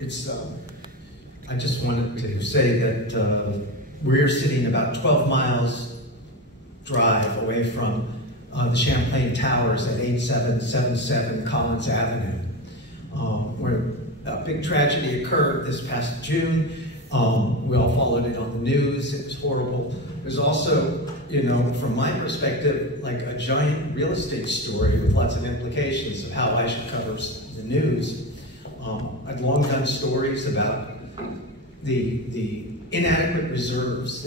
I just wanted to say that we're sitting about 12 miles drive away from the Champlain Towers at 8777 Collins Avenue, where a big tragedy occurred this past June. We all followed it on the news. It was horrible. It was also, you know, from my perspective, like a giant real estate story with lots of implications of how I should cover the news. I'd long done stories about the inadequate reserves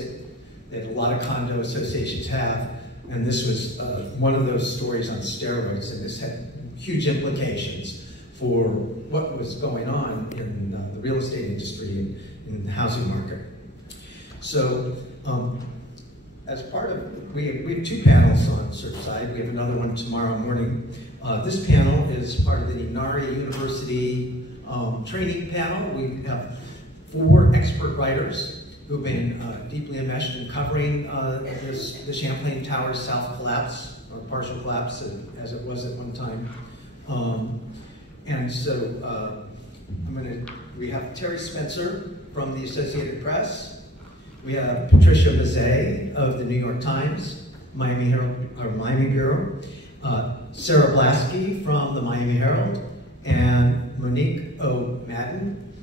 that a lot of condo associations have, and this was one of those stories on steroids, and this had huge implications for what was going on in the real estate industry in the housing market. So, as part of, we have two panels on Surfside. We have another one tomorrow morning. This panel is part of the NAREE University training panel. We have 4 expert writers who've been deeply enmeshed in covering the Champlain Towers South collapse, or partial collapse as it was at one time. And so we have Terry Spencer from the Associated Press. We have Patricia Mazzei of the New York Times, Miami Herald, or Miami Bureau, Sarah Blaskey from the Miami Herald, and Monique Madan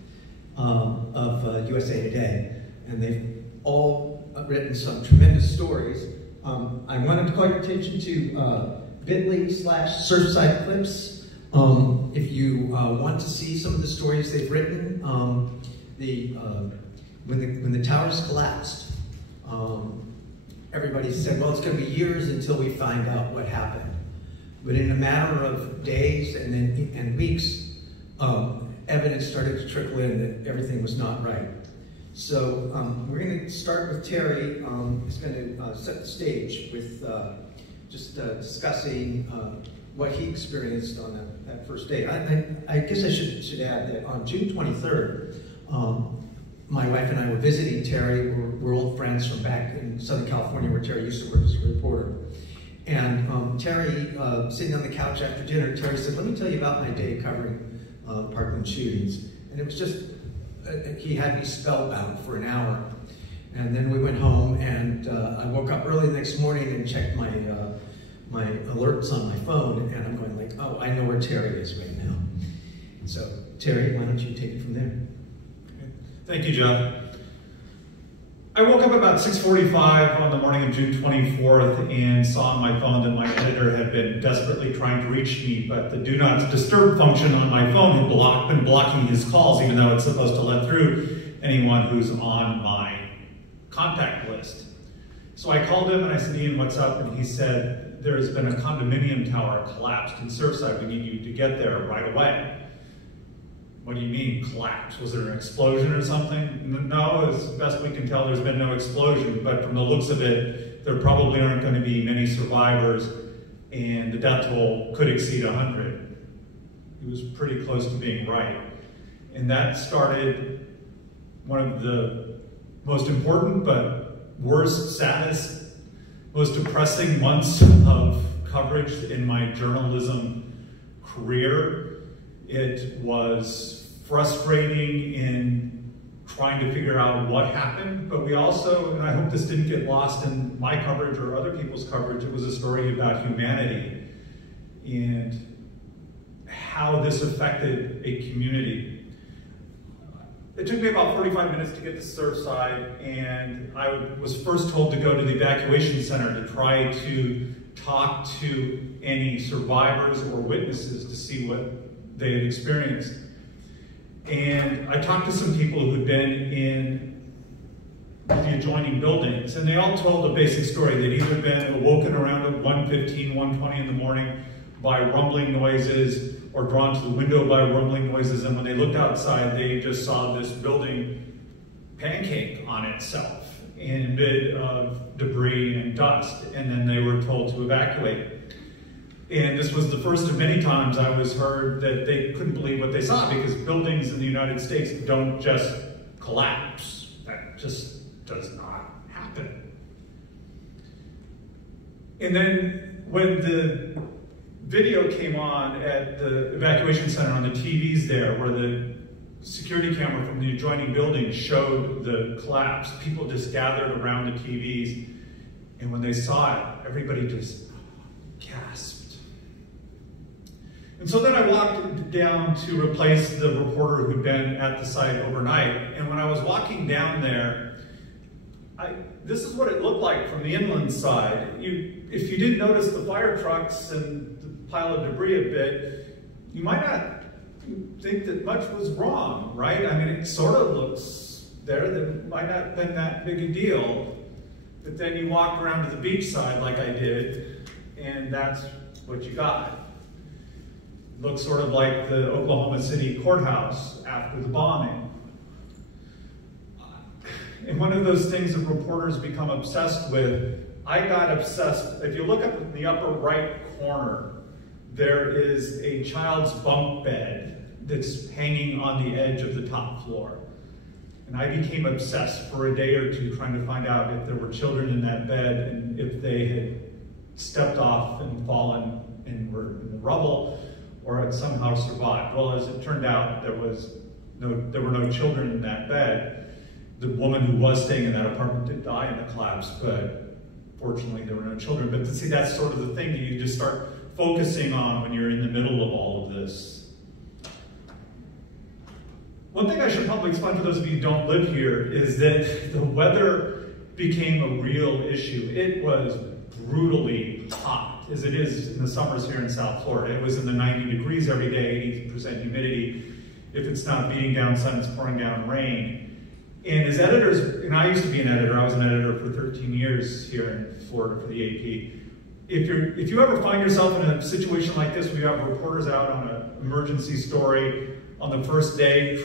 of USA Today. And they've all written some tremendous stories. I wanted to call your attention to bit.ly/Surfside clips. If you want to see some of the stories they've written, when the towers collapsed, everybody said, well, it's going to be years until we find out what happened. But in a matter of days and weeks, evidence started to trickle in that everything was not right. So we're going to start with Terry. He's going to set the stage with just discussing what he experienced on that first day. I guess I should add that on June 23rd, my wife and I were visiting Terry. We're old friends from back in Southern California, where Terry used to work as a reporter. And Terry, sitting on the couch after dinner, Terry said, let me tell you about my day covering Parkland shootings. And it was just, he had me spellbound for an hour. And then we went home, and I woke up early the next morning and checked my alerts on my phone, and I'm going like, oh, I know where Terry is right now. So, Terry, why don't you take it from there? Thank you, John. I woke up about 6:45 on the morning of June 24th and saw on my phone that my editor had been desperately trying to reach me, but the do not disturb function on my phone had been blocking his calls, even though it's supposed to let through anyone who's on my contact list. So I called him and I said, Ian, what's up? And he said, there's been a condominium tower collapsed in Surfside. We need you to get there right away. What do you mean, collapse? Was there an explosion or something? No, as best we can tell, there's been no explosion, but from the looks of it, there probably aren't going to be many survivors, and the death toll could exceed 100. He was pretty close to being right. And that started one of the most important, but worst, saddest, most depressing months of coverage in my journalism career. It was frustrating in trying to figure out what happened, but we also, and I hope this didn't get lost in my coverage or other people's coverage, it was a story about humanity and how this affected a community. It took me about 45 minutes to get to Surfside, and I was first told to go to the evacuation center to try to talk to any survivors or witnesses to see what they had experienced. And I talked to some people who had been in the adjoining buildings, and they all told a basic story. They'd either been awoken around at 1:15, 1:20 in the morning by rumbling noises, or drawn to the window by rumbling noises, and when they looked outside, they just saw this building pancake on itself in a bit of debris and dust, and then they were told to evacuate. And this was the first of many times I was heard that they couldn't believe what they saw, because buildings in the United States don't just collapse. That just does not happen. And then when the video came on at the evacuation center on the TVs there, where the security camera from the adjoining building showed the collapse. People just gathered around the TVs, and when they saw it, everybody just gasped. And so then I walked down to replace the reporter who'd been at the site overnight, and when I was walking down there, this is what it looked like from the inland side. If you didn't notice the fire trucks and the pile of debris a bit, you might not think that much was wrong, right? I mean, it sort of looks there. There might not have been that big a deal. But then you walk around to the beach side like I did, and that's what you got. It looks sort of like the Oklahoma City courthouse after the bombing. And one of those things that reporters become obsessed with, I got obsessed. If you look up in the upper right corner, there is a child's bunk bed that's hanging on the edge of the top floor. And I became obsessed for a day or two trying to find out if there were children in that bed and if they had stepped off and fallen and were in the rubble or had somehow survived. Well, as it turned out, there were no children in that bed. The woman who was staying in that apartment did die in the collapse, but fortunately there were no children. But see, that's sort of the thing that you just start focusing on when you're in the middle of all of this. One thing I should probably explain for those of you who don't live here is that the weather became a real issue. It was brutally hot, as it is in the summers here in South Florida. It was in the 90 degrees every day, 80% humidity. If it's not beating down sun, it's pouring down rain. And as editors, and I used to be an editor, I was an editor for 13 years here in Florida for the AP. If you ever find yourself in a situation like this where you have reporters out on an emergency story on the first day,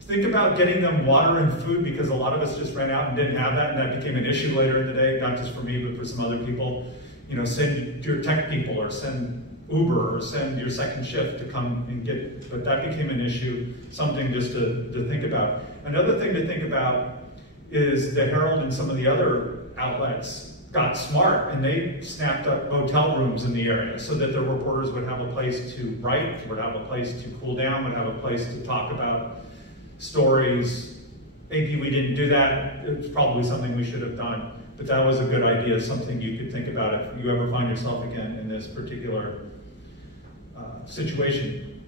think about getting them water and food, because a lot of us just ran out and didn't have that, and that became an issue later in the day, not just for me, but for some other people. You know, send your tech people or send Uber or send your second shift to come and get it. But that became an issue, something just to think about. Another thing to think about is the Herald and some of the other outlets got smart and they snapped up motel rooms in the area so that the reporters would have a place to write, would have a place to cool down, would have a place to talk about stories. Maybe we didn't do that. It's probably something we should have done. But that was a good idea, something you could think about if you ever find yourself again in this particular situation.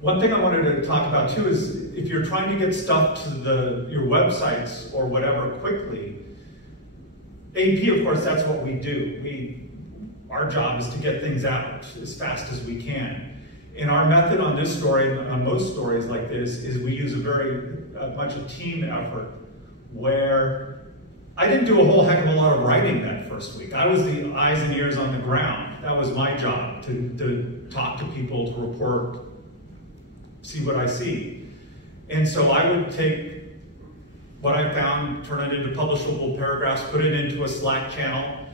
One thing I wanted to talk about too is if you're trying to get stuff to your websites or whatever quickly, AP, of course, that's what we do. Our job is to get things out as fast as we can. And our method on this story, on most stories like this, is we use much a team effort where I didn't do a whole heck of a lot of writing that first week. I was the eyes and ears on the ground. That was my job, to talk to people, to report, see what I see. And so I would take what I found, turn it into publishable paragraphs, put it into a Slack channel.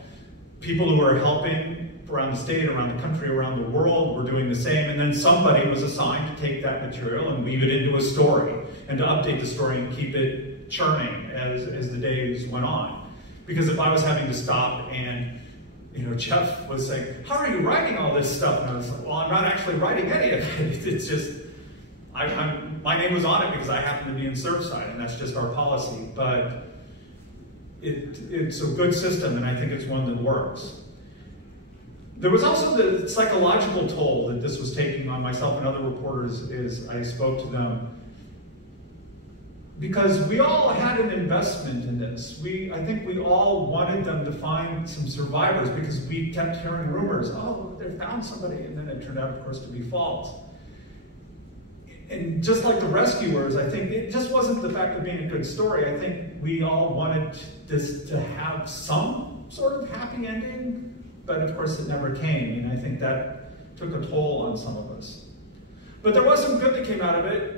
People who are helping around the state, around the country, around the world were doing the same, and then somebody was assigned to take that material and weave it into a story, and to update the story and keep it churning as the days went on. Because if I was having to stop and, you know, Jeff was saying, how are you writing all this stuff? And I was like, well, I'm not actually writing any of it. It's just, my name was on it because I happen to be in Surfside, and that's just our policy. But it's a good system, and I think it's one that works. There was also the psychological toll that this was taking on myself and other reporters as I spoke to them. Because we all had an investment in this. I think we all wanted them to find some survivors because we kept hearing rumors, oh, they found somebody, and then it turned out, of course, to be false. And just like the rescuers, I think it just wasn't the fact of being a good story. I think we all wanted this to have some sort of happy ending, but of course it never came, and I think that took a toll on some of us. But there was some good that came out of it.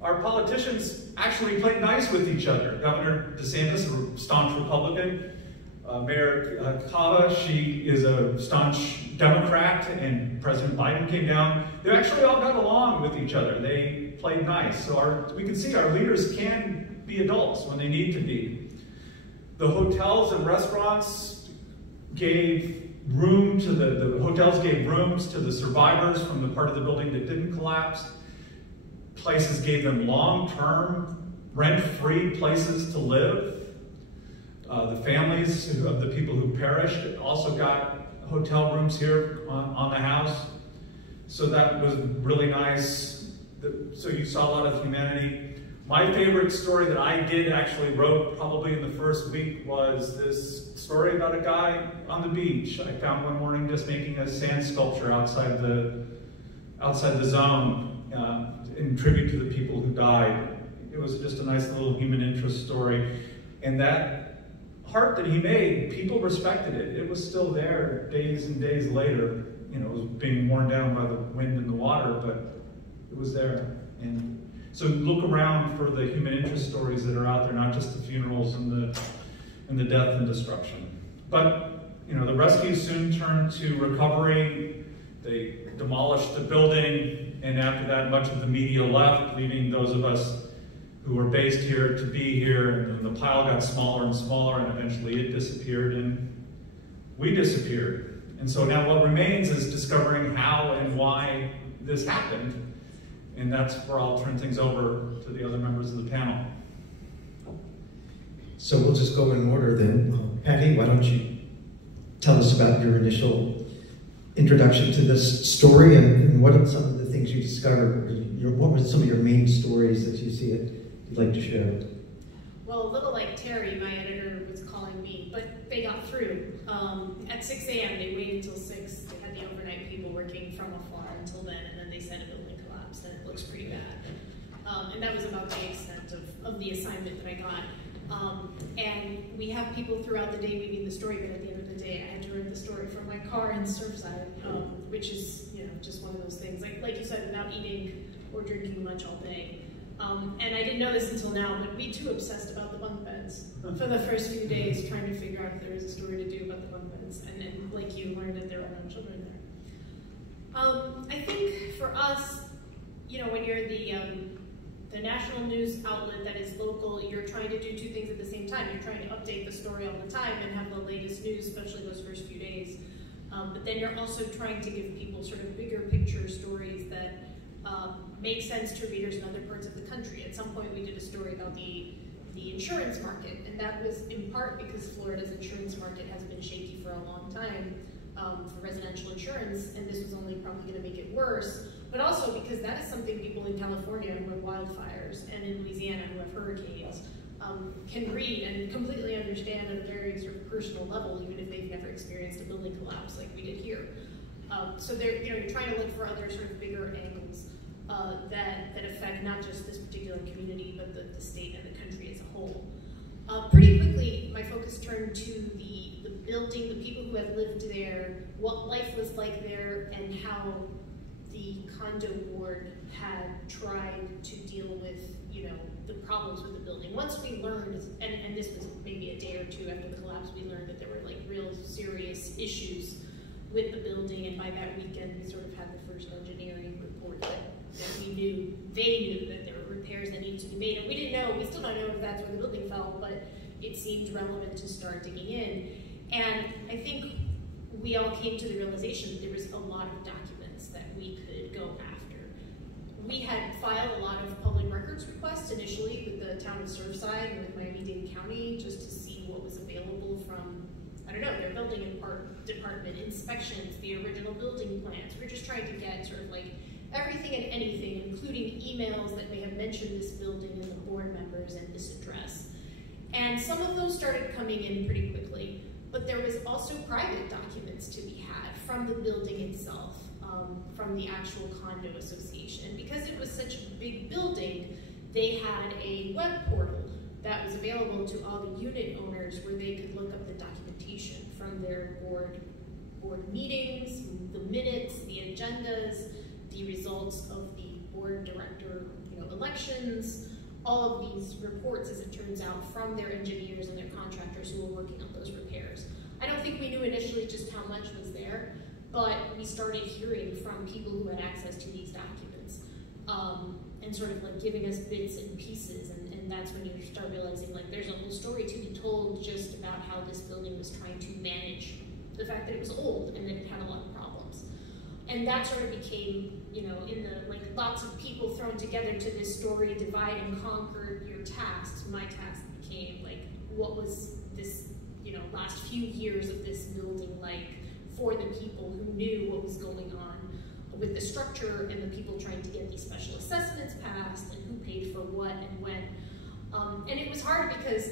Our politicians actually played nice with each other. Governor DeSantis, a staunch Republican. Mayor Cava, she is a staunch Democrat, and President Biden came down. They actually all got along with each other. They played nice. So we can see our leaders can be adults when they need to be. The hotels and restaurants gave room to the hotels gave rooms to the survivors from the part of the building that didn't collapse. places gave them long-term, rent-free places to live. The families of the people who perished also got hotel rooms here on the house. So that was really nice. So you saw a lot of humanity. My favorite story that I wrote probably in the first week was this story about a guy on the beach. I found one morning just making a sand sculpture outside the zone in tribute to the people who died. It was just a nice little human interest story. And that art that he made, people respected it. It was still there days and days later. You know, it was being worn down by the wind and the water, but it was there. And so look around for the human interest stories that are out there, not just the funerals and the death and destruction. But you know, the rescue soon turned to recovery. They demolished the building, and after that, much of the media left, leaving those of us who were based here to be here, and the pile got smaller and smaller, and eventually it disappeared, and we disappeared. And so now what remains is discovering how and why this happened, and that's where I'll turn things over to the other members of the panel. So we'll just go in order then. Patty, why don't you tell us about your initial introduction to this story, and what are some of the things you discovered? What were some of your main stories that you see it you'd like to share? Well, a little like Terry, my editor was calling me, but they got through. At 6 a.m., they waited until 6. They had the overnight people working from afar until then, and then they said a building collapsed, and it looks pretty bad. And that was about the extent of the assignment that I got. And we have people throughout the day reading the story, but at the end of the day, I had to read the story from my car in Surfside, which is, you know, just one of those things. Like you said, without eating or drinking much all day. And I didn't know this until now, but we too obsessed about the bunk beds for the first few days, trying to figure out if there was a story to do about the bunk beds. And then, like you, learned that there were no children there. I think for us, you know, when you're the national news outlet that is local, you're trying to do two things at the same time. You're trying to update the story all the time and have the latest news, especially those first few days. But then you're also trying to give people sort of bigger picture stories that make sense to readers in other parts of the country. At some point we did a story about the insurance market, and that was in part because Florida's insurance market has been shaky for a long time for residential insurance, and this was only probably going to make it worse, but also because that is something people in California who have wildfires and in Louisiana who have hurricanes can read and completely understand at a very sort of personal level, even if they've never experienced a building collapse like we did here. So they're, you know, you're trying to look for other sort of bigger angles that affect not just this particular community, but the state and the country as a whole. Pretty quickly, my focus turned to the building, the people who had lived there, what life was like there, and how the condo board had tried to deal with, you know, the problems with the building. Once we learned, and this was maybe a day or two after the collapse, we learned that there were like real serious issues with the building, and by that weekend we sort of had the first engineering report that we knew, they knew that there were repairs that needed to be made, and we didn't know, we still don't know if that's where the building fell, but it seemed relevant to start digging in. And I think we all came to the realization that there was a lot of documents that we could go after. We had filed a lot of public records requests initially with the town of Surfside and with Miami-Dade County just to see what was available from, I don't know, their building department, inspections, the original building plans. We're just trying to get sort of like everything and anything, including emails that may have mentioned this building and the board members and this address. And some of those started coming in pretty quickly, but there was also private documents to be had from the building itself, from the actual condo association. Because it was such a big building, they had a web portal that was available to all the unit owners where they could look up the documentation from their board meetings, the minutes, the agendas, the results of the board director, you know, elections, all of these reports, as it turns out, from their engineers and their contractors who were working on those repairs. I don't think we knew initially just how much was there, but we started hearing from people who had access to these documents and sort of like giving us bits and pieces, and that's when you start realizing like there's a whole story to be told just about how this building was trying to manage the fact that it was old and that it had a lot of problems. And that sort of became you know, in the, like, lots of people thrown together to this story, divide and conquer your tasks. My task became, like, what was this, you know, last few years of this building like for the people who knew what was going on with the structure and the people trying to get these special assessments passed and who paid for what and when. And it was hard because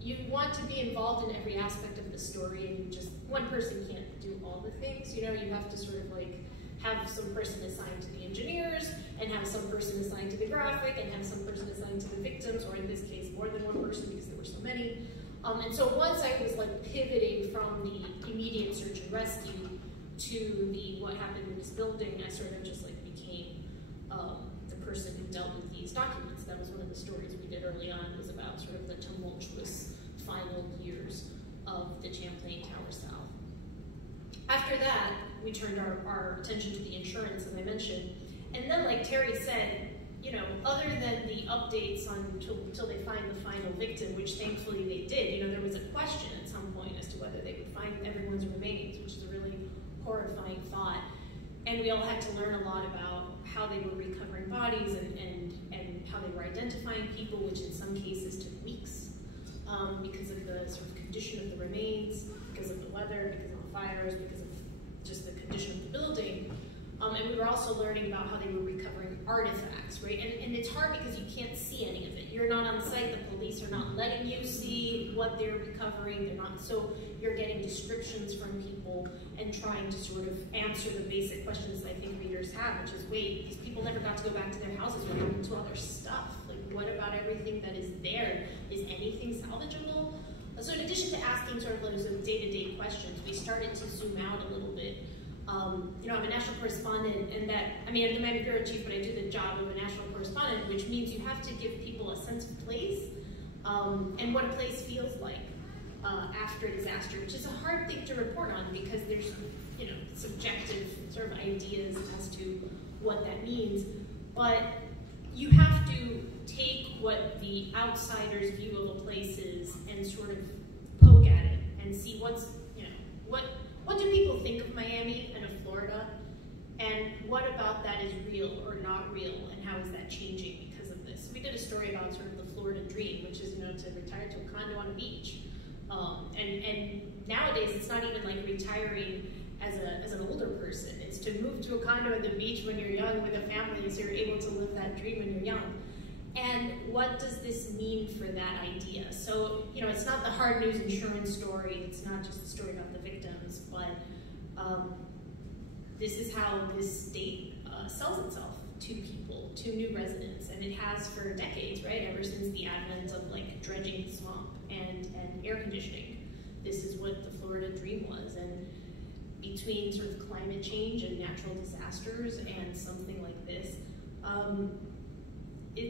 you want to be involved in every aspect of the story, and just one person can't do all the things. You know, you have to sort of like have some person assigned to the engineers, and have some person assigned to the graphic, and have some person assigned to the victims, or in this case, more than one person because there were so many. And so once I was like pivoting from the immediate search and rescue to the what happened in this building, I sort of just like became the person who dealt with these documents. That was one of the stories we did early on, was about sort of the tumultuous final years of the Champlain Tower South. After that, we turned our attention to the insurance, as I mentioned. And then, like Terry said, you know, other than the updates until they find the final victim, which thankfully they did, you know, there was a question at some point as to whether they would find everyone's remains, which is a really horrifying thought. And we all had to learn a lot about how they were recovering bodies and how they were identifying people, which in some cases took weeks because of the sort of condition of the remains, because of the weather, because of the fires, because of just the condition of the building. And we were also learning about how they were recovering artifacts, right? And it's hard because you can't see any of it. You're not on site, the police are not letting you see what they're recovering, they're not, so you're getting descriptions from people and trying to sort of answer the basic questions that I think readers have, which is, wait, these people never got to go back to their houses, what happened to all their stuff? Like, what about everything that is there? Is anything salvageable? So in addition to asking sort of those day-to-day questions, we started to zoom out a little bit. You know, I'm a national correspondent, and I'm the Miami bureau chief, but I do the job of a national correspondent, which means you have to give people a sense of place and what a place feels like after a disaster, which is a hard thing to report on because there's, you know, subjective sort of ideas as to what that means. But you have to take what the outsider's view of a place is and sort of poke at it and see what's, you know, what do people think of Miami and of Florida, and what about that is real or not real, and how is that changing because of this? We did a story about sort of the Florida dream, which is, you know, to retire to a condo on a beach. And nowadays, it's not even like retiring as an older person. It's to move to a condo at the beach when you're young with a family, so you're able to live that dream when you're young. And what does this mean for that idea? So, you know, it's not the hard news insurance story, it's not just a story about the victims, but this is how this state sells itself to people, to new residents, and it has for decades, right? Ever since the advent of like dredging the swamp and air conditioning. This is what the Florida dream was, and between sort of climate change and natural disasters and something like this,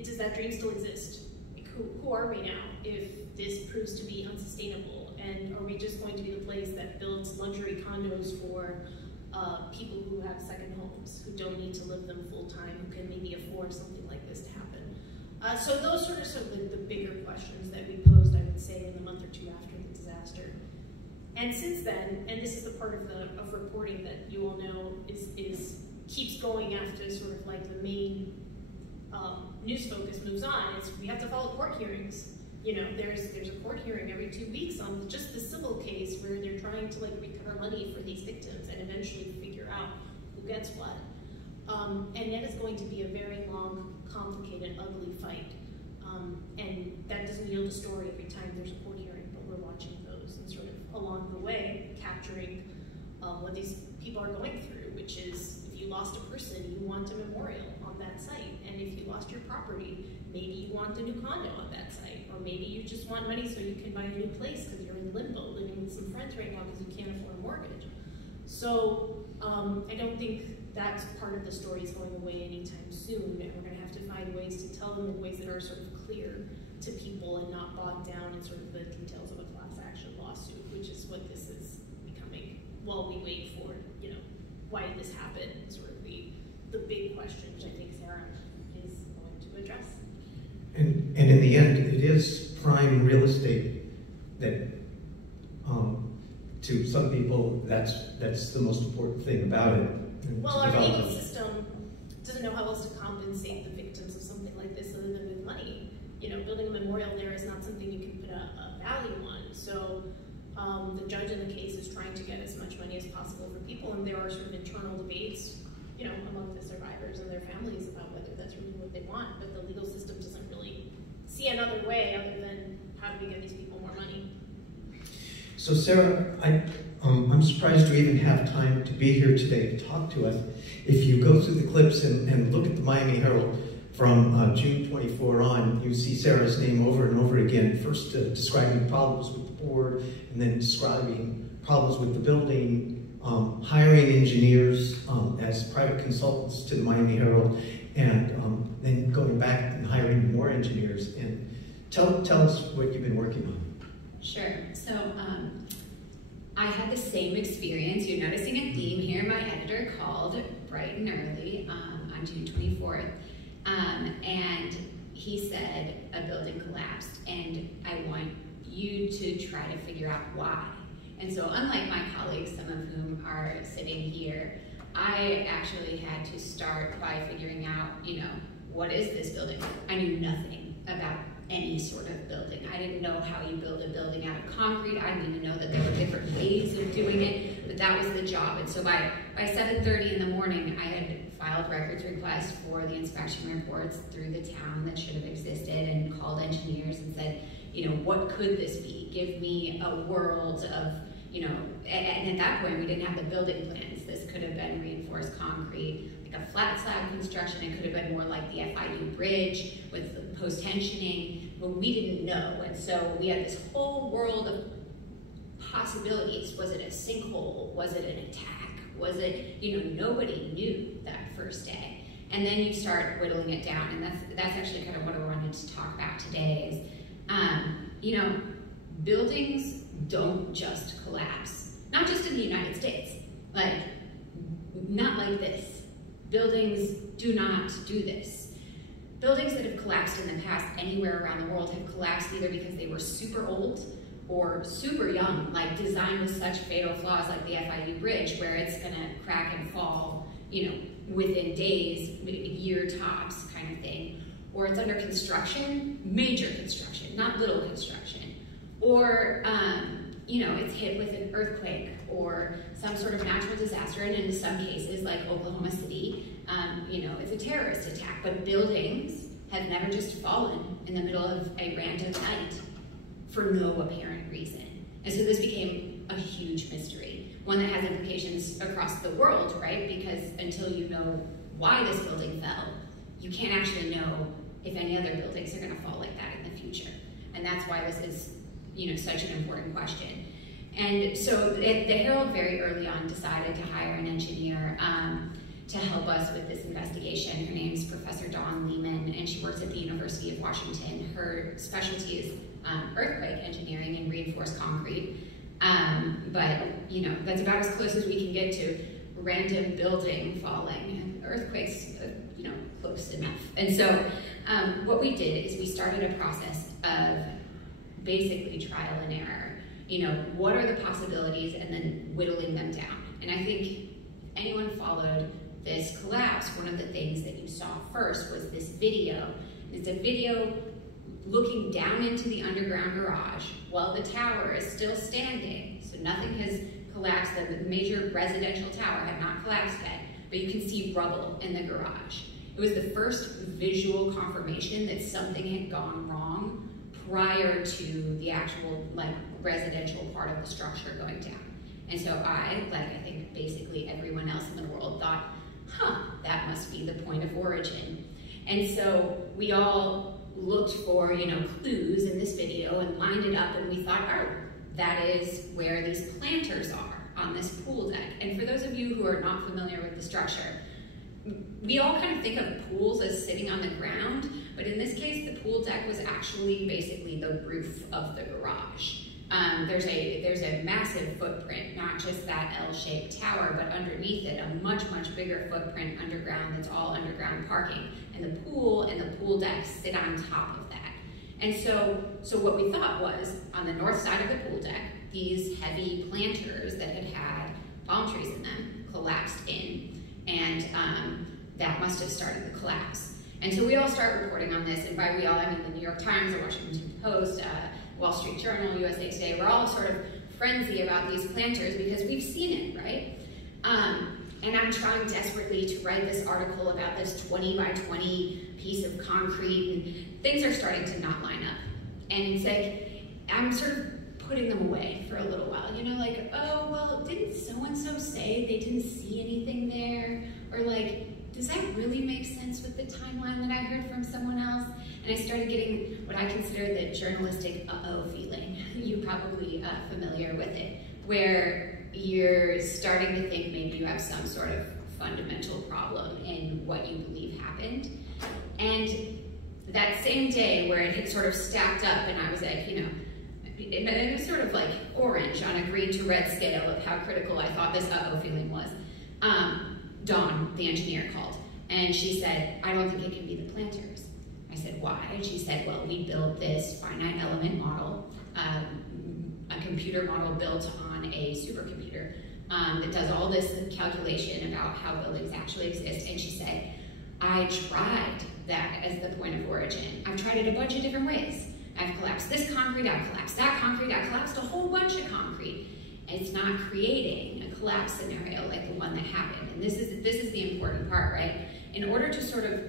does that dream still exist? Like, who are we now if this proves to be unsustainable? And are we just going to be the place that builds luxury condos for people who have second homes, who don't need to live them full time, who can maybe afford something like this to happen? So those are sort of the bigger questions that we posed, I would say, in the month or two after the disaster. And since then, and this is the part of reporting that you all know keeps going after sort of like the main news focus moves on, is we have to follow court hearings. You know, there's a court hearing every 2 weeks on just the civil case where they're trying to like recover money for these victims and eventually figure out who gets what. And yet it's going to be a very long, complicated, ugly fight. And that doesn't yield a story every time there's a court hearing, but we're watching those and sort of along the way capturing what these people are going through, which is if you lost a person, you want a memorial on that site. And if you lost your property, maybe you want a new condo on that site. Or maybe you just want money so you can buy a new place because you're in limbo, living with some friends right now because you can't afford a mortgage. So I don't think that part of the story is going away anytime soon, and we're going to have to find ways to tell them in ways that are sort of clear to people and not bogged down in sort of the details of a class action lawsuit, which is what this is becoming while we wait for, you know, why did this happen, sort of the big question, which I think Sarah is going to address. And in the end, it is prime real estate that, to some people, that's the most important thing about it. Well, our legal system doesn't know how else to compensate the victims of something like this other than with money. You know, building a memorial there is not something you can put a value on. So the judge in the case is trying to get as much money as possible for people, and there are sort of internal debates, you know, among the survivors and their families about whether that's really what they want. But the legal system doesn't really see another way other than how do we get these people more money. So Sarah, I'm surprised you even have time to be here today to talk to us. If you go through the clips and look at the Miami Herald from June 24 on, you see Sarah's name over and over again, first describing problems with the board, and then describing problems with the building, hiring engineers as private consultants to the Miami Herald, and then going back and hiring more engineers. And tell us what you've been working on. Sure. So I had the same experience. You're noticing a theme here. My editor called bright and early on June 24th, and he said a building collapsed, and I want you to try to figure out why. And so unlike my colleagues, some of whom are sitting here, I actually had to start by figuring out, you know, what is this building? I knew nothing about any sort of building. I didn't know how you build a building out of concrete. I didn't even know that there were different ways of doing it, but that was the job. And so by 7:30 in the morning, I had filed records requests for the inspection reports through the town that should have existed, and called engineers and said, you know, what could this be? Give me a world of, you know, and at that point we didn't have the building plans. This could have been reinforced concrete, like a flat slab construction. It could have been more like the FIU bridge with the post-tensioning, but we didn't know. And so we had this whole world of possibilities. Was it a sinkhole? Was it an attack? Was it, you know, nobody knew that first day. And then you start whittling it down, and that's actually kind of what I wanted to talk about today is, you know, buildings don't just collapse, not just in the United States, like, not like this. Buildings do not do this. Buildings that have collapsed in the past anywhere around the world have collapsed either because they were super old or super young, like designed with such fatal flaws like the FIU bridge, where it's gonna crack and fall, you know, within days, maybe a year tops kind of thing. Or it's under construction, major construction, not little construction. Or, you know, it's hit with an earthquake or some sort of natural disaster, and in some cases, like Oklahoma City, you know, it's a terrorist attack. But buildings have never just fallen in the middle of a random night for no apparent reason. And so this became a huge mystery, one that has implications across the world, right? Because until you know why this building fell, you can't actually know if any other buildings are gonna fall like that in the future. And that's why this is, you know, such an important question. And so the Herald very early on decided to hire an engineer to help us with this investigation. Her name's Professor Dawn Lehman, and she works at the University of Washington. Her specialty is earthquake engineering and reinforced concrete. But, you know, that's about as close as we can get to random building falling. Earthquakes, you know, close enough. And so what we did is we started a process of basically trial and error. You know, what are the possibilities, and then whittling them down. And I think if anyone followed this collapse, one of the things that you saw first was this video. It's a video looking down into the underground garage while the tower is still standing. So nothing has collapsed. The major residential tower had not collapsed yet, but you can see rubble in the garage. It was the first visual confirmation that something had gone wrong prior to the actual, like, residential part of the structure going down. And so I, like I think basically everyone else in the world, thought, that must be the point of origin. And so we all looked for, you know, clues in this video and lined it up, and we thought, oh, that is where these planters are on this pool deck. And for those of you who are not familiar with the structure, we all kind of think of pools as sitting on the ground, but in this case, the pool deck was actually basically the roof of the garage. There's a massive footprint, not just that L-shaped tower, but underneath it, a much, much bigger footprint underground that's all underground parking. And the pool and the pool deck sit on top of that. And so what we thought was, on the north side of the pool deck, these heavy planters that had palm trees in them collapsed in. and that must have started the collapse. And so we all start reporting on this, and by we all, I mean the New York Times, the Washington Post, Wall Street Journal, USA Today. We're all sort of frenzy about these planters because we've seen it, right? And I'm trying desperately to write this article about this 20 by 20 piece of concrete, and things are starting to not line up. And it's like, I'm sort of putting them away for a little while, you know, like, oh, well, didn't so-and-so say they didn't see anything there? Or like, does that really make sense with the timeline that I heard from someone else? And I started getting what I consider the journalistic uh-oh feeling. You're probably familiar with it, where you're starting to think maybe you have some sort of fundamental problem in what you believe happened. And that same day where it had sort of stacked up and I was like, you know, it was sort of like orange on a green to red scale of how critical I thought this uh-oh feeling was. Dawn, the engineer, called and she said, I don't think it can be the planters. I said, why? And she said, well, we built this finite element model, a computer model built on a supercomputer that does all this calculation about how buildings actually exist. And she said, I tried that as the point of origin. I've tried it a bunch of different ways. I've collapsed this concrete, I've collapsed that concrete, I've collapsed a whole bunch of concrete. And it's not creating a collapse scenario like the one that happened. And this is the important part, right? In order to sort of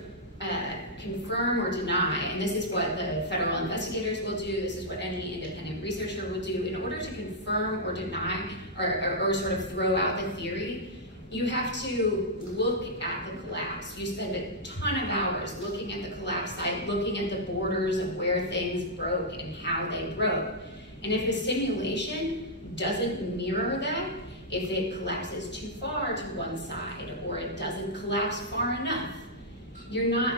confirm or deny, and this is what the federal investigators will do, this is what any independent researcher will do, in order to confirm or deny or sort of throw out the theory, you have to look at the collapse. You spend a ton of hours looking at the collapse site, looking at the borders of where things broke and how they broke. And if the simulation doesn't mirror that, if it collapses too far to one side or it doesn't collapse far enough, you're not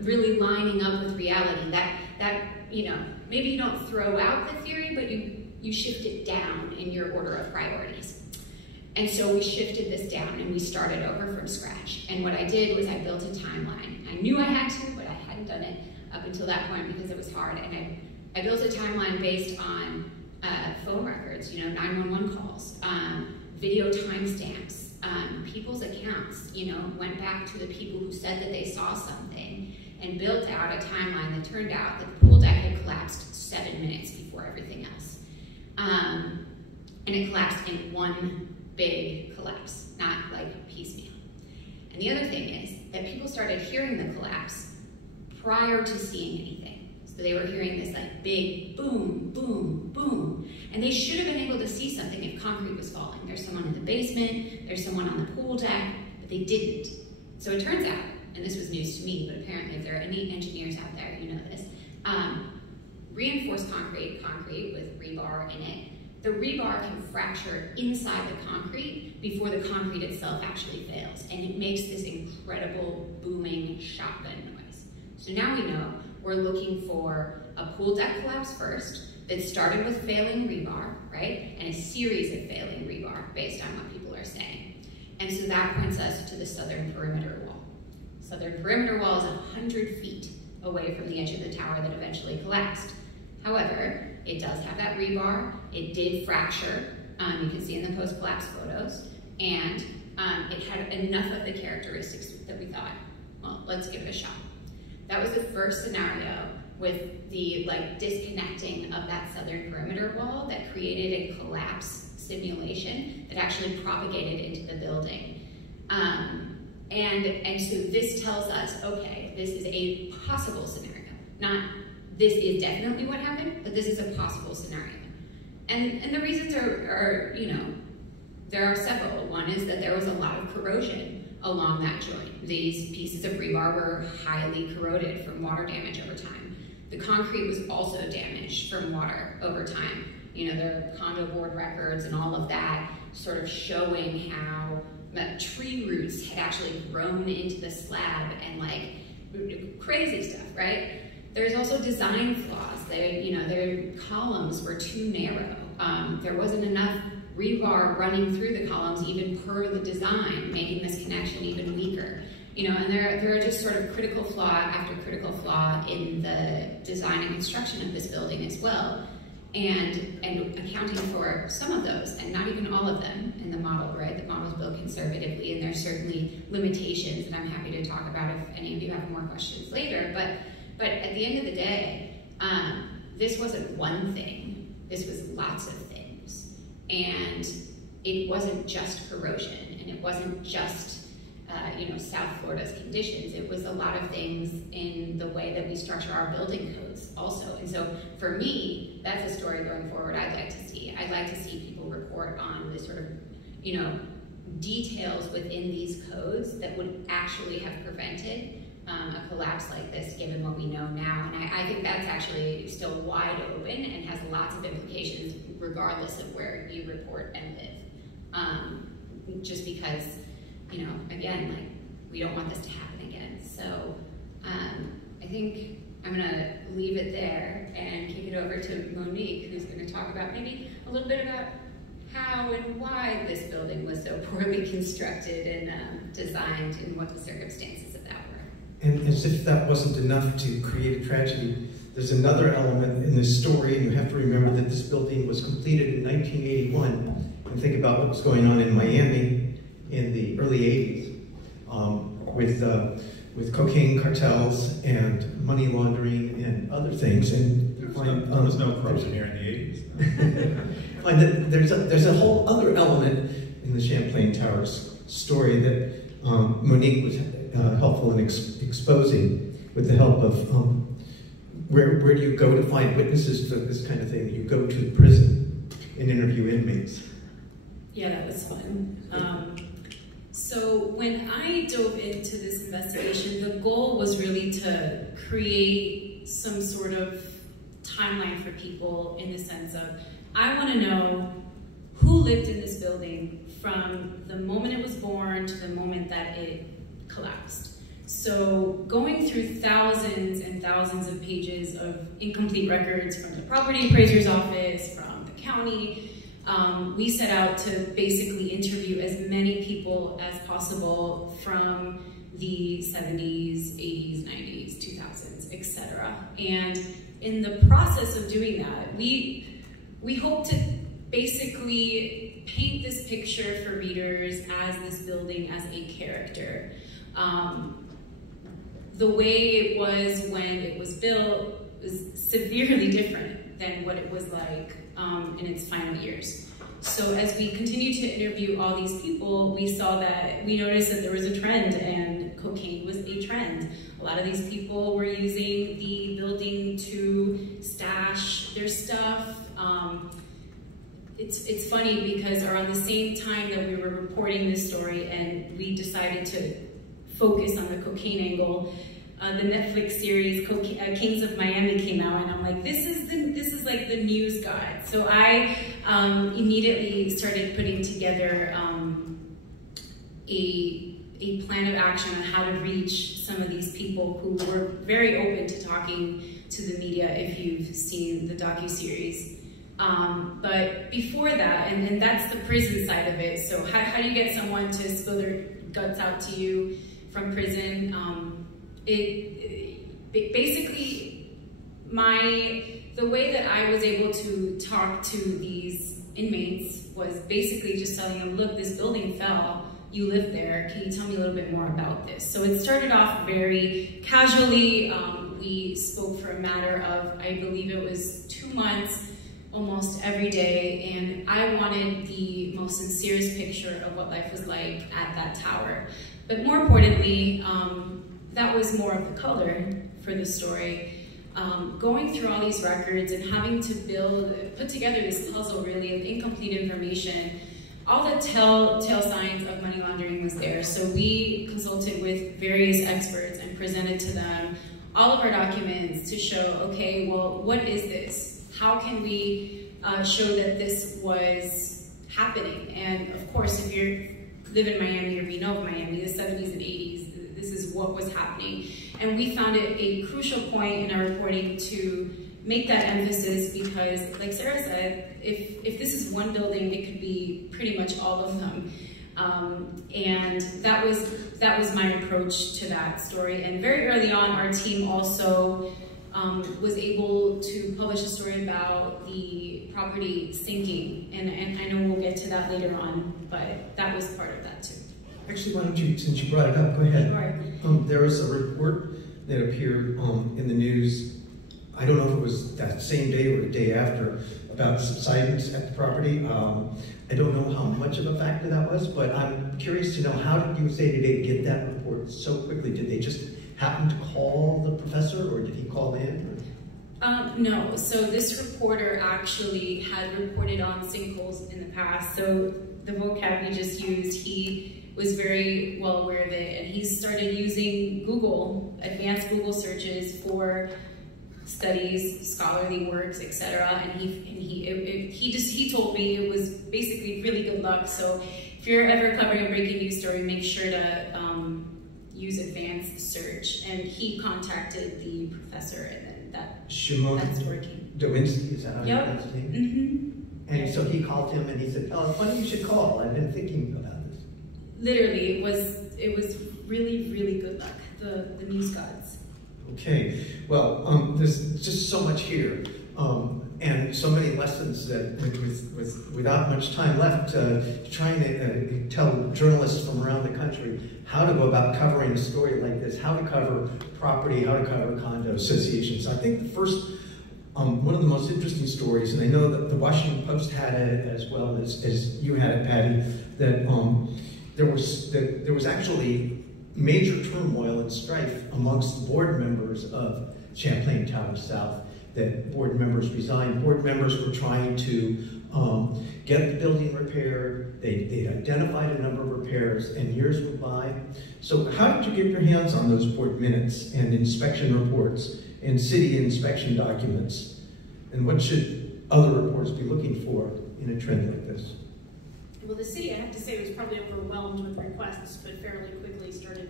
really lining up with reality. That you know, maybe you don't throw out the theory, but you shift it down in your order of priorities. And so we shifted this down and we started over from scratch. And what I did was I built a timeline. I knew I had to, but I hadn't done it up until that point because it was hard. And I built a timeline based on phone records, you know, 911 calls, video timestamps, people's accounts, you know, went back to the people who said that they saw something and built out a timeline that turned out that the pool deck had collapsed 7 minutes before everything else. And it collapsed in one big collapse, not like piecemeal. And the other thing is that people started hearing the collapse prior to seeing anything. So they were hearing this like big boom, boom, boom. And they should have been able to see something if concrete was falling. There's someone in the basement, there's someone on the pool deck, but they didn't. So it turns out, and this was news to me, but apparently if there are any engineers out there, you know this, reinforced concrete with rebar in it, the rebar can fracture inside the concrete before the concrete itself actually fails. And it makes this incredible booming shotgun noise. So now we know we're looking for a pool deck collapse first that started with failing rebar, right? And a series of failing rebar based on what people are saying. And so that points us to the southern perimeter wall. Southern perimeter wall is 100 feet away from the edge of the tower that eventually collapsed. However, it does have that rebar. It did fracture. You can see in the post-collapse photos. And it had enough of the characteristics that we thought, well, let's give it a shot. That was the first scenario with the like disconnecting of that southern perimeter wall that created a collapse simulation that actually propagated into the building. And so this tells us, okay, this is a possible scenario. Not this is definitely what happened, but this is a possible scenario. And the reasons are, you know, there are several. One is that there was a lot of corrosion along that joint. These pieces of rebar were highly corroded from water damage over time. The concrete was also damaged from water over time. You know, there are condo board records and all of that sort of showing how tree roots had actually grown into the slab and like crazy stuff, right? There's also design flaws. Their columns were too narrow. There wasn't enough rebar running through the columns even per the design, making this connection even weaker. You know, and there are just sort of critical flaw after critical flaw in the design and construction of this building as well. and accounting for some of those, and not even all of them in the model, right? The model's built conservatively, and there's certainly limitations, and I'm happy to talk about if any of you have more questions later. But at the end of the day, this wasn't one thing. This was lots of things, and it wasn't just corrosion, and it wasn't just South Florida's conditions. It was a lot of things in the way that we structure our building codes also. And so for me, that's a story going forward I'd like to see. I'd like to see people report on the sort of, details within these codes that would actually have prevented a collapse like this, given what we know now. And I think that's actually still wide open and has lots of implications regardless of where you report and live. Just because, again, like, we don't want this to happen again. So I think I'm gonna leave it there and kick it over to Monique, who's gonna talk about maybe a little bit about how and why this building was so poorly constructed and designed, and what the circumstances of that were. And as if that wasn't enough to create a tragedy, there's another element in this story, and you have to remember that this building was completed in 1981, and think about what was going on in Miami in the early 80s. With cocaine cartels and money laundering and other things. And there was no corruption here in the 80s. Find that there's a whole other element in the Champlain Towers story that Monique was helpful in exposing with the help of where do you go to find witnesses for this kind of thing? You go to the prison and interview inmates. Yeah, that was fun. So when I dove into this investigation, the goal was really to create some sort of timeline for people, in the sense of, I want to know who lived in this building from the moment it was born to the moment that it collapsed. So going through thousands and thousands of pages of incomplete records from the property appraiser's office, from the county, we set out to basically interview as many people as possible from the 70s, 80s, 90s, 2000s, etc. And in the process of doing that, we hope to basically paint this picture for readers as this building as a character. The way it was when it was built was severely different than what it was like in its final years. So as we continued to interview all these people, we noticed that there was a trend, and cocaine was a trend. A lot of these people were using the building to stash their stuff. It's funny because around the same time that we were reporting this story and we decided to focus on the cocaine angle, the Netflix series Kings of Miami came out, and I'm like, this is like the news guide. So I immediately started putting together a plan of action on how to reach some of these people who were very open to talking to the media, if you've seen the docuseries. But before that, and that's the prison side of it, so how do you get someone to spill their guts out to you from prison? Basically, the way that I was able to talk to these inmates was basically just telling them, look, this building fell, you live there, can you tell me a little bit more about this? So it started off very casually. We spoke for a matter of, I believe it was 2 months, almost every day, and I wanted the most sincerest picture of what life was like at that tower. But more importantly, that was more of the color for the story. Going through all these records and having to put together this puzzle really of incomplete information, all the telltale signs of money laundering was there. So we consulted with various experts and presented to them all of our documents to show, okay, well, what is this? How can we show that this was happening? And of course, if you live in Miami or you know of Miami, the 70s and 80s, this is what was happening. And we found it a crucial point in our reporting to make that emphasis because, like Sarah said, if this is one building, it could be pretty much all of them. And that was my approach to that story. And very early on, our team also was able to publish a story about the property sinking, and I know we'll get to that later on, but that was part of that too. Actually, why don't you, since you brought it up, go ahead. Sure. There was a report that appeared in the news, I don't know if it was that same day or the day after, about subsidence at the property. I don't know how much of a factor that was, but I'm curious to know, how did USA Today get that report so quickly? Did they just happen to call the professor, or did he call in? No, so this reporter actually had reported on sinkholes in the past, so the vocab we just used, he was very well aware of it, and he started using Google, advanced Google searches for studies, scholarly works, etc. And he told me it was basically really good luck. So if you're ever covering a breaking news story, make sure to use advanced search. And he contacted the professor, and then that's working. Dowinski, is that how you pronounce his name? Mm-hmm. And so he called him and he said, "Oh, funny you should call. I've been thinking about this." Literally, it was really, really good luck. The news gods. Okay, well, there's just so much here, and so many lessons that, without much time left, trying to tell journalists from around the country how to go about covering a story like this, how to cover property, how to cover condo associations. I think the first, one of the most interesting stories, and I know that the Washington Post had it as well as you had it, Patty, that there was actually major turmoil and strife amongst the board members of Champlain Towers South, that board members resigned. Board members were trying to get the building repaired. They identified a number of repairs, and years went by. So how did you get your hands on those board minutes and inspection reports and city inspection documents? And what should other reporters be looking for in a trend like this? Well, the city, I have to say, was probably overwhelmed with requests, but fairly quickly started,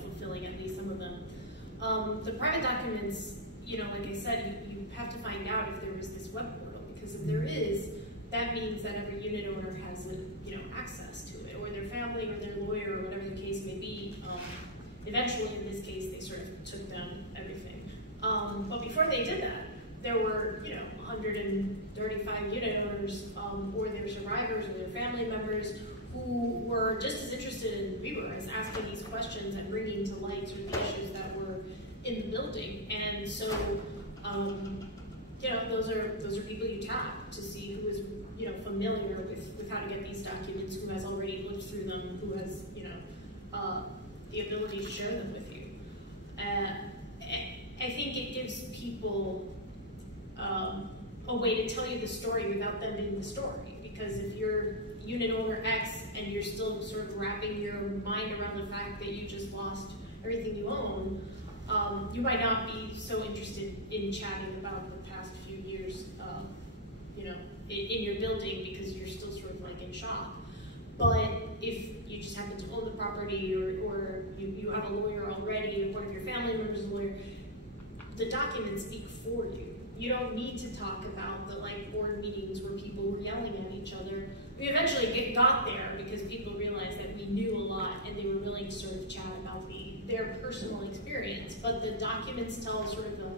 fulfilling at least some of them. The private documents, like I said, you have to find out if there is this web portal, because if there is, that means that every unit owner has, access to it, or their family, or their lawyer, or whatever the case may be. Eventually, in this case, they sort of took down everything. But before they did that, there were, 135 unit owners, or their survivors, or their family members, who were just as interested as we were, as asking these questions and bringing to light sort of the issues that were in the building. And so, those are people you tap to see who is, familiar with how to get these documents, who has already looked through them, who has, the ability to share them with you. I think it gives people a way to tell you the story without them being the story. Because if you're unit owner X and you're still sort of wrapping your mind around the fact that you just lost everything you own, you might not be so interested in chatting about the past few years, in your building, because you're still sort of like in shock. But if you just happen to own the property, or you have a lawyer already, or one of your family members is a lawyer, the documents speak for you. You don't need to talk about the board meetings where people were yelling at each other. We eventually got there because people realized that we knew a lot and they were willing to sort of chat about their personal experience. But the documents tell sort of a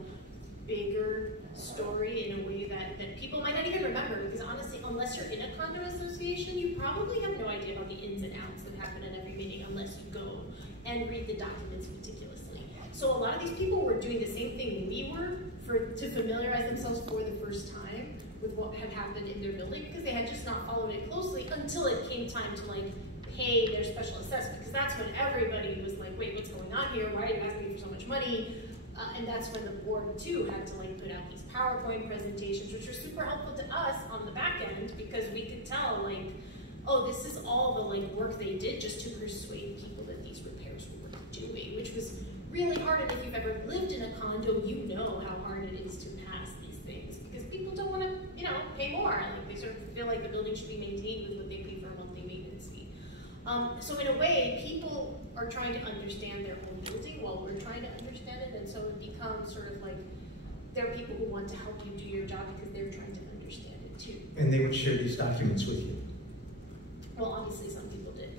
bigger story in a way that people might not even remember, because honestly, unless you're in a condo association, you probably have no idea about the ins and outs that happen at every meeting unless you go and read the documents meticulously. So a lot of these people were doing the same thing we were, to familiarize themselves for the first time with what had happened in their building, because they had just not followed it closely until it came time to pay their special assessment, because that's when everybody was like, wait, what's going on here? Why are you asking me for so much money? And that's when the board too had to put out these PowerPoint presentations, which were super helpful to us on the back end, because we could tell oh, this is all the work they did just to persuade people that these repairs were worth doing, which was really hard. And if you've ever lived in a condo, you know how hard it is to pass these things, because people don't want to, pay more. They sort of feel like the building should be maintained with what they pay for a monthly maintenance fee. So in a way, people are trying to understand their own building while we're trying to understand it, and so it becomes sort of there are people who want to help you do your job because they're trying to understand it too. And they would share these documents with you? Well, obviously some people did.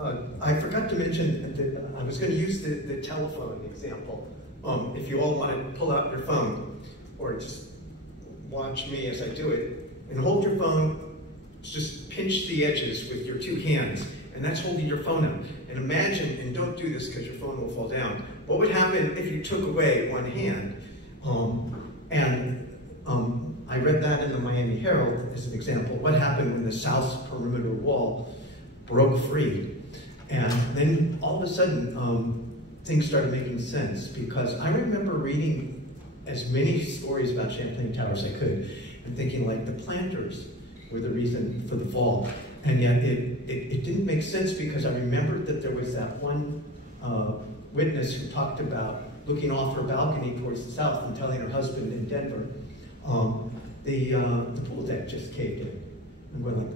I forgot to mention that I was going to use the telephone example. If you all want to pull out your phone, or just watch me as I do it, and hold your phone, just pinch the edges with your two hands, and that's holding your phone up. And imagine, and don't do this because your phone will fall down, what would happen if you took away one hand? I read that in the Miami Herald as an example. What happened when the South perimeter wall broke free? And then all of a sudden, things started making sense, because I remember reading as many stories about Champlain Tower as I could, and thinking like the planters were the reason for the fall. And yet it didn't make sense, because I remembered that there was that one witness who talked about looking off her balcony towards the south and telling her husband in Denver, the pool deck just caved in. And we're like,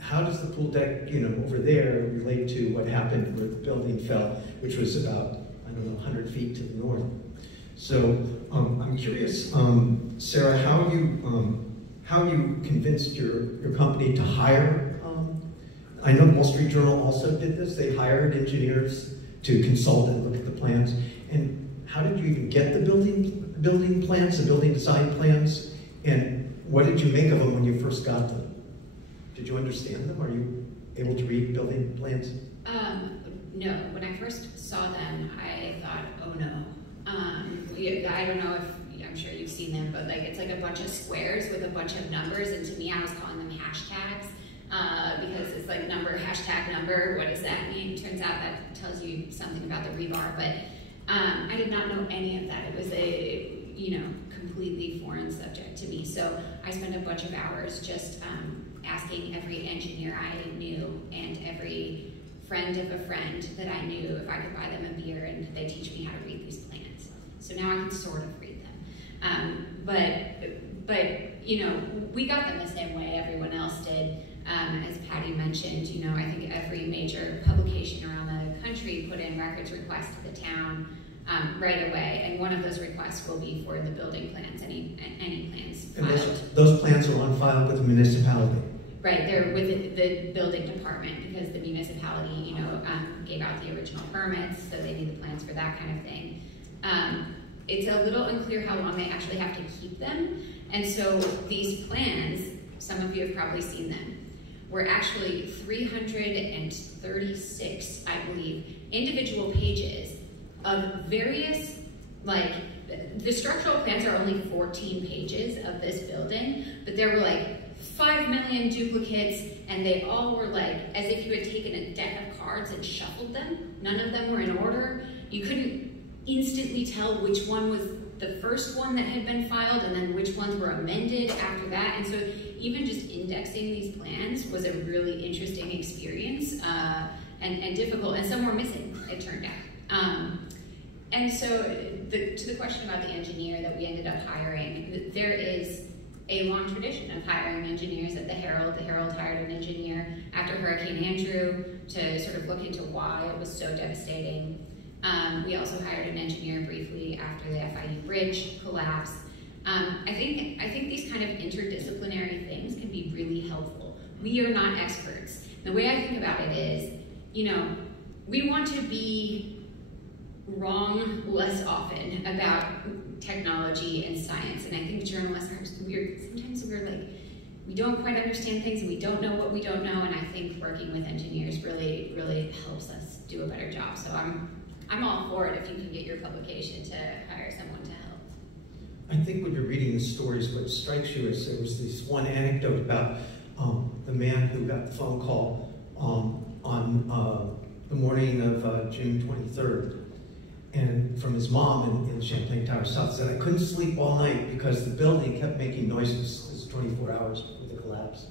how does the pool deck, over there relate to what happened where the building fell, which was about, 100 feet to the north? So I'm curious, Sarah, how you convinced your company to hire. I know the Wall Street Journal also did this. They hired engineers to consult and look at the plans. And how did you even get the building plans, the building design plans? And what did you make of them when you first got them? Did you understand them? Are you able to read building plans? No. When I first saw them, I thought, oh no. I don't know if, I'm sure you've seen them, but it's like a bunch of squares with a bunch of numbers, and to me, I was calling them hashtags, because it's like number, hashtag number, what does that mean? Turns out that tells you something about the rebar, but I did not know any of that. It was a, completely foreign subject to me. So I spent a bunch of hours just asking every engineer I knew and every friend of a friend that I knew if I could buy them a beer, and they teach me how to read these plans. So now I can sort of read them. But we got them the same way everyone else did. As Patty mentioned, I think every major publication around the country put in records requests to the town right away, and one of those requests will be for the building plans, any plans filed. And those plans are on file with the municipality? Right, they're with the building department, because the municipality, gave out the original permits, so they need the plans for that kind of thing. It's a little unclear how long they actually have to keep them, and so these plans, some of you have probably seen them, were actually 336, I believe, individual pages of various, the structural plans are only 14 pages of this building, but there were 5 million duplicates, and they all were as if you had taken a deck of cards and shuffled them. None of them were in order. You couldn't instantly tell which one was the first one that had been filed, and then which ones were amended after that. And so even just indexing these plans was a really interesting experience, and difficult, and some were missing, it turned out. And so to the question about the engineer that we ended up hiring, there is a long tradition of hiring engineers at the Herald. The Herald hired an engineer after Hurricane Andrew to sort of look into why it was so devastating. We also hired an engineer briefly after the FIU bridge collapse. I think these kind of interdisciplinary things can be really helpful. We are not experts. The way I think about it is, we want to be wrong less often about technology and science, and I think journalists are sometimes we don't quite understand things, and we don't know what we don't know, and I think working with engineers really, really helps us do a better job. So I'm all for it if you can get your publication to hire someone to help. I think when you're reading the stories, what strikes you is there was this one anecdote about the man who got the phone call on the morning of June 23rd, and from his mom in Champlain Tower South, said, I couldn't sleep all night because the building kept making noises. It was 24 hours before the collapse.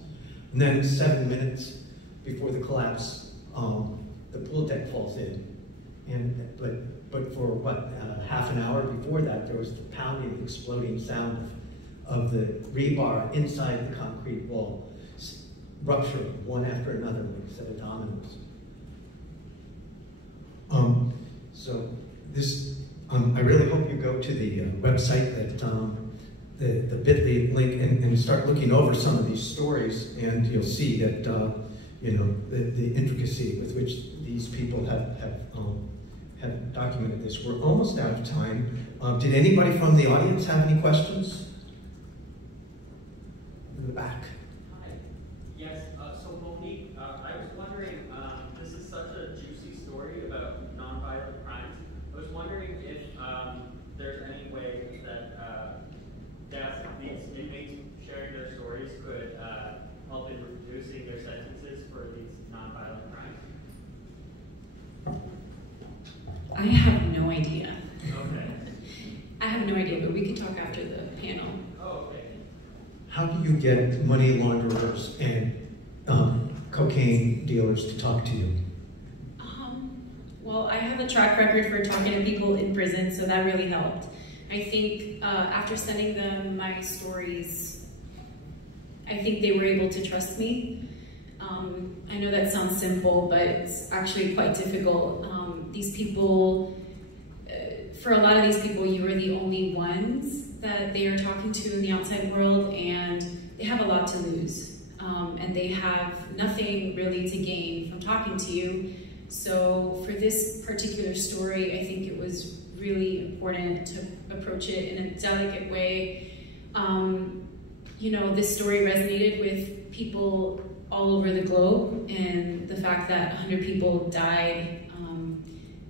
And then 7 minutes before the collapse, the pool deck falls in. But for what, half an hour before that, there was the pounding, exploding sound of the rebar inside the concrete wall rupturing one after another, like a set of dominoes. So this, I really hope you go to the website that the bit.ly link and start looking over some of these stories, and you'll see that the intricacy with which these people have documented this. We're almost out of time. Did anybody from the audience have any questions? In the back. Hi. Yes, so Monique, I was wondering, this is such a juicy story about nonviolent crimes. I was wondering if there's any way that these inmates sharing their stories could help in reducing their sentences for these nonviolent crimes? I have no idea. Okay. I have no idea, but we can talk after the panel. Oh, okay. How do you get money launderers and cocaine dealers to talk to you? Well, I have a track record for talking to people in prison, so that really helped. I think after sending them my stories, I think they were able to trust me. I know that sounds simple, but it's actually quite difficult. These people, for a lot of these people, you are the only ones that they are talking to in the outside world, and they have a lot to lose. And they have nothing really to gain from talking to you. So for this particular story, I think it was really important to approach it in a delicate way. You know, this story resonated with people all over the globe, and the fact that 100 people died,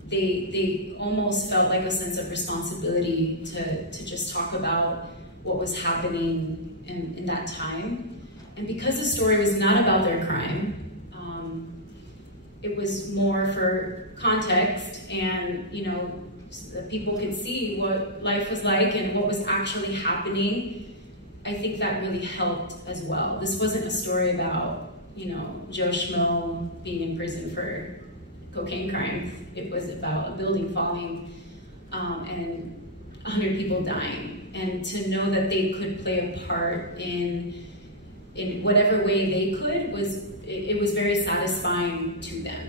they almost felt like a sense of responsibility to just talk about what was happening in that time. And because the story was not about their crime, it was more for context, and you know, so that people could see what life was like and what was actually happening. I think that really helped as well. This wasn't a story about, you know, Joe Schmo being in prison for cocaine crimes. It was about a building falling and 100 people dying. And to know that they could play a part in whatever way they could it was very satisfying to them.